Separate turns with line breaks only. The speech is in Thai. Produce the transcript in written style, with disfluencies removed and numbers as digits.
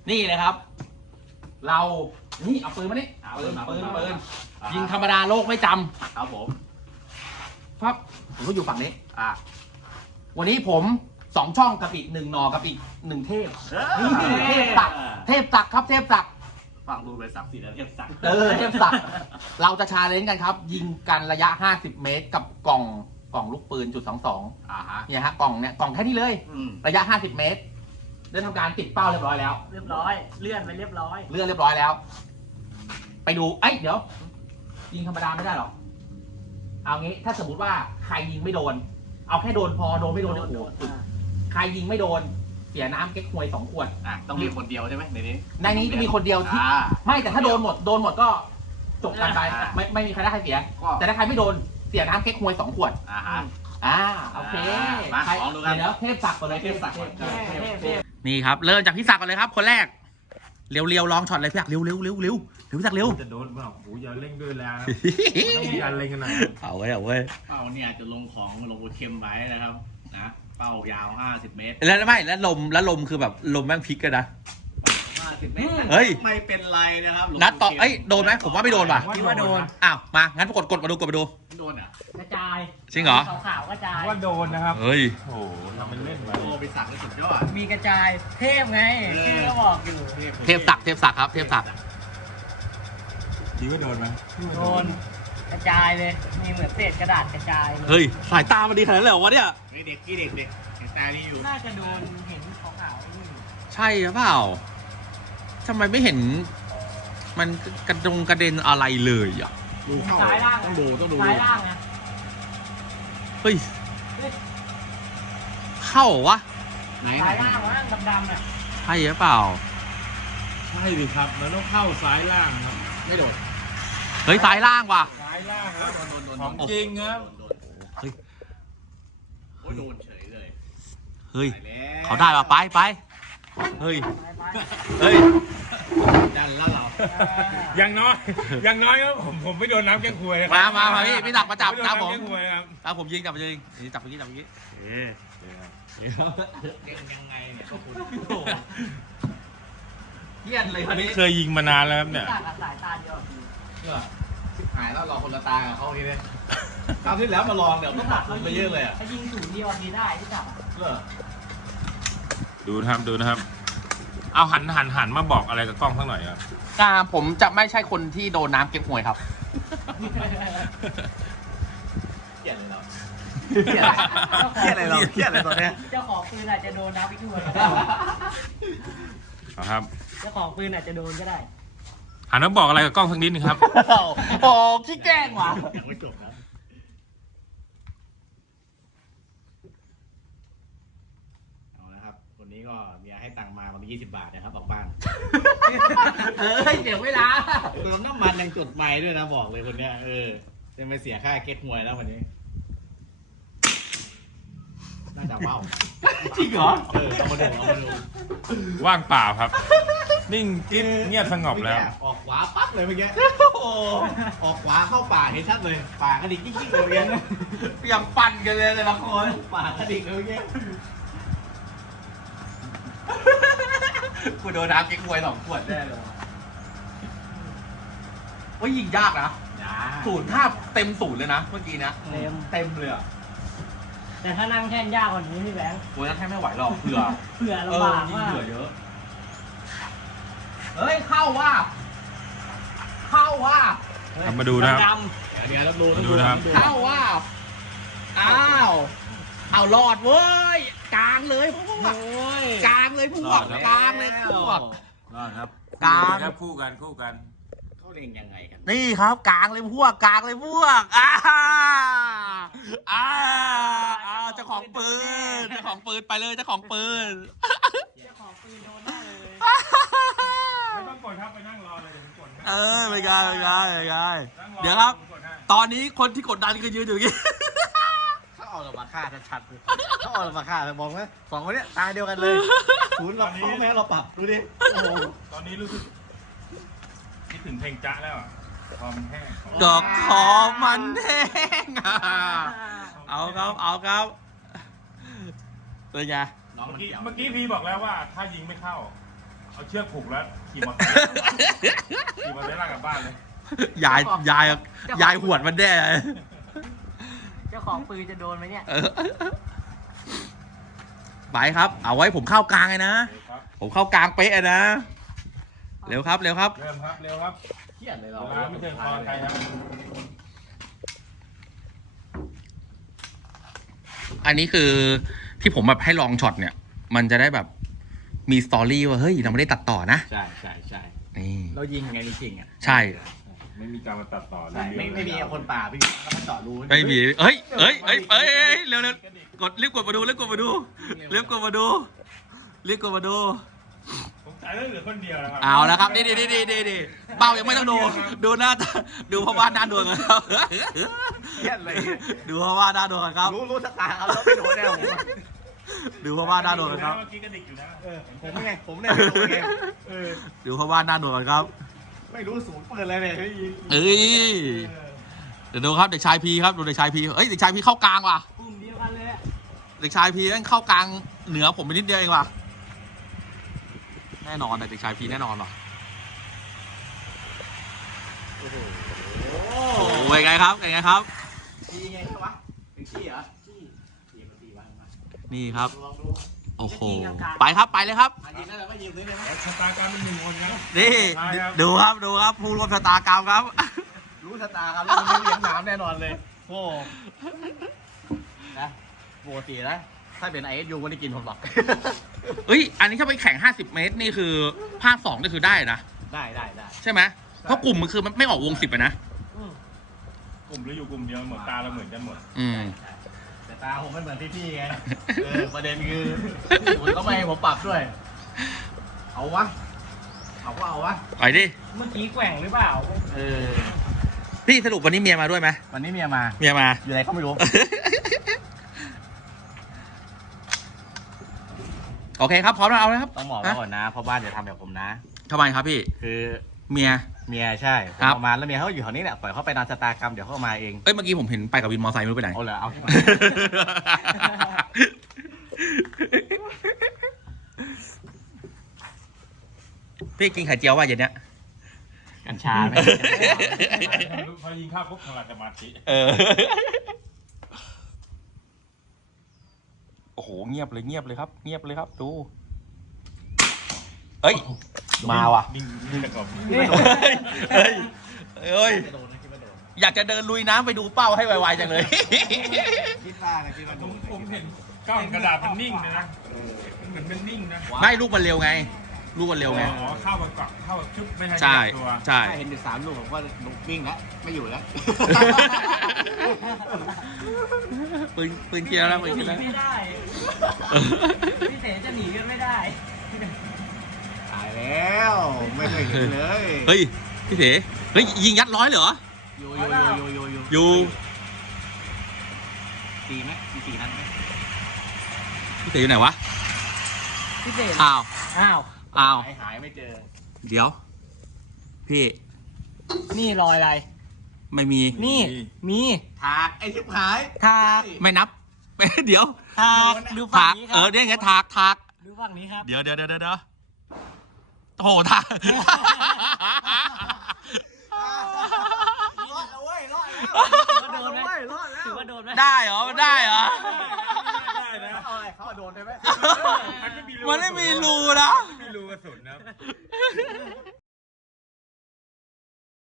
นี่เลยครับ เรานี่เอาปืนมานี่ปืนยิงธรรมดาโลกไม่จำ
ครับผม
ผมก็อยู่ฝั่งนี้วันนี้ผม2 ช่องกับอีก1 หนอกับอีก1 เทพเทพศักดิ์ครับเทพศักดิ์
ฟังดูเป็นศักดิ์สิทธิ์แล้วเทพศักดิ์
เทพศักดิ์เราจะชาเลนจ์กันครับ ยิงกันระยะ50 เมตรกับกล่องลูกปืน.22เนี่ยฮะกล่องแค่นี้เลยระยะ50 เมตรได้ทำการติดเป้าเรียบร้อยแล้ว
เลื่อนไปเรียบร้อย
แล้วไปดูเดี๋ยวยิงธรรมดาไม่ได้หรอเอางี้ถ้าสมมติว่าใครยิงไม่โดนเอาแค่โดนพอโดนไม่โดนโอ้โหใครยิงไม่โดนเสียน้ำเก๊กฮวย2 ขวด
ต้องมีคนเดียวใช่ไหมใน
นี้จะมีคนเดียวที่ไม่แต่ถ้าโดนหมดก็จบกันไปไม่มีใครได้ใครเสียแต่ถ้าใครไม่โดนเสียน้ำเก๊กฮวย2 ขวดโอเค
มาลองดูกัน
เดี๋ยวเทพศักดิ์ก่อนเลยเทพศักดิ์นี่ครับเริ่มจากพี่ศักดิ์ก่อนเลยครับคนแรกเร็วลองช็อตเลยพี่ศักดิ์เร็วพี่ศักดิ์เร็ว
จะโดนเปล่าโอ้ยอย่าเร่งด้วยแล้วต้องมีการเร่งกันหน่อย
เอาไว้
เป้าเนี่ยจะลงของลงเค็มไว้นะครับนะเป้ายาว50 เมตร
แล้วลมคือแบบลมแม่งพลิกกันนะ
50 เมตรไม่เป็นไรนะครับ
นัดต่อโดนไหมผมว่าไม่โดนว่ะ
คิดว่าโดน
มางั้นกดมาดู
โดน
กระจาย
จริงเหรอ
ขาวกระจาย
ว่าโดนนะครับ
เฮ้ย
โอ้ทำเป็นเล่นไป
ไปสักได้สุดยอด
มีกระจายเทพไงที่ก็บอกอยู่
เทพศักดิ์ครับเทพศักดิ์
คิดว่าโดนไหม
โดนกระจายเลยมีเหมือนเศษกระดาษกระจาย
เฮ้ยสายตามันดีขนาดนั้นเลยเหรอวะเนี่ย
เด็กเห็นตาดีอยู่
น่าจะโดนเห็นขาวๆ
ใช่หรือเปล่าทำไมไม่เห็นมันกระเด็นอะไรเลยอ่ะ
ดูเข้าต้องดู
ซ้ายล่างนะ
เฮ้ยเข้าวะ
ซ้ายล่างดำๆน่ะ
ใช่หรือเปล่า
ใช่ดิครับมันต้องเข้าซ้ายล่างครับ
ไม่โดน
เฮ้ยซ้ายล่างว่ะ
ซ้ายล่างครับของจริงครับ
เฮ้ย
โดนเฉยเลย
เฮ้ยเขาได้ป่ะไปเฮ้ย
ดันแล้วเรา
อย่างน้อยครับผมไม่โดนน้ำแกงควยนะ
มาพี่ดักมาจับครับผมยิงจับไปยิงนี่จับไปยิง
ยังไงเนี่ย
เยี่ยนเลยคนนี้
เคยยิงมานานแล้วครับเนี่ย
สายตาเดียว
หายแล้วรอคนละตากับเขาทีนี้คราวที่แล้วมาลองเดี๋ยวก็ตัดไปเยอะเลย
ถ้ายิงศูนย์เดียวทีได้ที่จับ
ดูนะครับเอาหันมาบอกอะไรกับกล้องสักหน่อยครับ
ผมจะไม่ใช่คนที่โดนน้ำเก็บหวยครับ
เครียดอะไรตอนนี้
เจ้าของปืนอาจจะโดนน้ำไปด้วย
ครับ
เจ้าของปืนอาจจะโดนก็ได้
หันมาบอกอะไรกับกล้องสักนิดนึงครับ
โอ้ขี้แกล้งว่ะ
ยังไม่จบครับเอาละครับคนนี้ก็เมียให้ตังค์มาวันนี้20 บาทนะครับออกบ้าน
เดี๋ยวเวลา
เติมน้ำมันยังจุดไม้ด้วยนะบอกเลยคนเนี้ยจะไม่เสียค่าเก็ตหวยแล้ววันนี้น่าจะเบ้า
จริงเหรอ
เอามาดู
ว่างเปล่าครับนิ่งกิ๊บเงียบสงบแล้ว
ออกขวาปั๊บเลยเมื่อกี้ออกขวาเข้าป่าเห็นชัดเลยป่ากระดิกกิ๊กเลยเมื่อกี้
ยังปั่นกันเลยแต่ละคน
ป่ากระดิกเลยเมื่อกี้
กูโดนน้ำเก๊กฮวย2 ขวดแน่เลยว่ายิงยากนะ0 เต็ม 0เลยนะเมื่อกี้นะเต็มเลยอ่ะ
แต่ถ้านั่งแท่นยากกว่านี้พี่แบงค์
โอ้ยนั่งแท่นไม่ไหวหรอกเผื่อ
ลำบากมาก
เยอะเฮ้ยเข้าว่า
มาดูนะครับ
เดี๋ยวรับ
ดูนะครับ
เข้าว่าเอาหลอดเว้ยกลางเลยพวกกลางเลยพวก
รอดครับ
กลาง
คู่กัน
เขาเล่นยังไงกัน
นี่ครับกลางเลยพวกเจ้าของปืนไปเลยเจ้าของปืน
โดนได้เลย
ไม่ต้องกดครับไปนั่งรอเลยเดี๋ยวผมกด
ไม่ได้เดี๋ยวครับตอนนี้คนที่กดดันคือยืนอยู่อย่างนี้
เขาเอาเรามาฆ่าชัดๆเลยเขาเอาเรามาฆ่าแต่บอกว่า2 คนนี้ตายเดียวกันเลย0เราเขาแม้เราปรับดูดิ
ตอนนี้รู้สึกคิดถึงเพลงจ๊ะแล้วคอมันแห้ง
ดอกคอมันแห้งเอาครับเป็นไง
เมื่อกี้พี่บอกแล้วว่าถ้ายิงไม่เข้าเอาเชือกผูกแล้วขี่มอเตอร์ไซค์ขี่มอเตอร์ไซค์ลากกลับบ้านเลย
ยายหวดมันแน่
เจ้าของปืนจะโดนไหมเนี่ย
ไปครับ เอาไว้ผมเข้ากลางเลยนะ
ครับ
ผมเข้ากลางเป๊ะเลยนะ เร็วครับ เร็วครับ
เริ่มครับเร็วครับ
เครียดเลย
เว
เรา
ลาไม่เชิงคอใครครับ
อันนี้คือที่ผมแบบให้ลองช็อตเนี่ย มันจะได้แบบมีสตอรี่ว่าเฮ้ยเราไม่ได้ตัดต่อนะ
ใช่
นี่
เรายิงไงจริงๆอ่ะ
ใช่
ไม่มีการมาตัดต่อ
ใช่ไม่มีคนป่าพี่แล้วมันเจาะรู
ไม่มีเฮ้ยเร็วกดรีบกดมาดูรีบกดมาดู
ผมจ่ายแล้วเหลือคนเดียวนะครั
เอาแล้วครับนี่เป้ายังไม่ต้องดูหน้าตาดูเพราะว่าหน้าดวงกันครับ
เครียดเลย
ดูเพราะว่าหน้าดวงกันครับ
รู้ชะตาครับแล้วไม่โดนแน่ผม
ดูเพราะว่าหน้าดวงกันครับ
เมื่อกี้กระดิกอยู่นะ
ผมเนี่ยไม่โดนไง
ดูเพราะว่าหน้าดวงกันครับ
ไม่รู้ศูนย์เปิดอะไรเลยพี่ยิง
เอ้ยเดี๋ยวดูครับเด็กชายพีครับดูเด็กชายพีเอ้ยเด็กชายพีเข้ากลางว่ะ
กลุ่มเดียวกันเลยอะ
เด็กชายพีนั่นเข้ากลางเหนือผมไปนิดเดียวเองว่ะแน่นอนแต่เด็กชายพีแน่นอนว่ะโอ้โหเป็นไงครับเป็นไงครับ
ตีไงครับวะเป็นขี้เหรอตีมาตีวะ
นี่ครับ
ลองดู
โอ้โหไปครับไปเลยครับ
ยิงได้แล้วก็ยิงเลยนะ
ชะตากรรมเป็นหนึ่งคนครับ
นี่ดูครับผู้ร่วมชะตากรรมครับ
รู้ชะตาครับแล้วมันไม่เลี้ยงน้ำแน่นอนเลยโอ้นะปกตินะถ้าเป็น ISU ไม่ได้กินผมหรอก
เอ้ยอันนี้ถ้าไปแข่ง50 เมตรนี่คือภาค2นี่คือได้นะ
ได้
ใช่ไหมเพราะกลุ่มมันคือมันไม่ออกวง10ไปนะ
กลุ่มเราอยู่กลุ่มเดียวหมดตาเราเหมือนกันหมด
อืม
แต่ตาผมไม่เหมือนพี่ๆไงประเด็นคือผมก็ไม่ให้ผมปรับด้วย เอาวะเอาวะ
ไปดิ
เมื่อกี้แกว่งหรือเปล่า
พี่สรุปวันนี้เมียมาด้วยไหม
วันนี้เมียมา
เมียมา
อยู่ไหนก็ไม่รู้
โอเคครับพร้อมแล้วเอาเลยครับ
ต้องบอกไว้ก่อนนะเพราะบ้านอย่าทำแบบผมนะ
ทำไมครับพี่
คือ
เมีย
เมียใช่ผม
ครับ
เอามาแล้วเมียเขาอยู่แถวนี้แหละปล่อยเขาไปนอนชะตากรรมเดี๋ยวเขามาเอง
เอ้ยเมื่อกี้ผมเห็นไปกับวินมอไซค์ไม่รู้ไปไหน
เอาเหรอเอา
พี่กินไข่เจียวว่าเย็นเนี้ย
กัญชาไหม
พอยิงเข้าปุ๊บทำลายสมาธิ
โอ้โหเงียบเลยครับดูเอ้ยมาว่ะ
นิ่งแต่ก่อน
เอ้ยอยากจะเดินลุยน้ำไปดูเป้าให้ไวๆจังเลย
คิดว่านะคิดว่า
ผมเห็นก้อนกระดาษมันนิ่งเลยนะมันเหมือนมันนิ่งนะ
ไม่ลูกมันเร็วไง ลูกมันเร็วไง
อ๋อเข้ามาเกาะเข้าชุบไม่ทัน
ใช่
ตัว
ใช่
เห็นอยู่3 ลูกผมก็ลุกวิ่งแล้วไม่อยู่แล้ว
ปืนเกียร์แล้วปืน
ห
เกี
นี
ยร์แล้ว
ไม่ได้พี่เสจะหนีกันไม่ได้
ตายแล้วไม่เคยเห็นเลย
เฮ้ยพี่เถเฮ้ยยิงยัดร้อยเหรอ
อยู่
อยู่
ตีไหมมี4 นัดไหม
พี่เถอยู่ไหนวะ
พี่เส
อ้าว
อ้าว
หายไม่เจอ
เดี๋ยว พี่
นี่รอยอะไร
ไม่มี
นี่มี
ถากไอ้ชิบหาย
ถาก
ไม่นับ เดี๋ยว
ถากดูฝั่
ถาง ก
นี้ครั
เนี่ยไงถาก
ดูฝั่งนี้ครับ
เดี๋ยวโอ้โหถาก
รอดแล้วเว้ยรอดแล้ว
ก็โดนไหม
รอดแล้ว
ถือว่าโดนไหม
ได้เหรอมันได้เหรอ
ได้นะ
เอาอะไรเขาโดนได้ไหม
มันไม่มีรู
มันไม่มีรูนะ
ไม่มีรูกระสุนนะ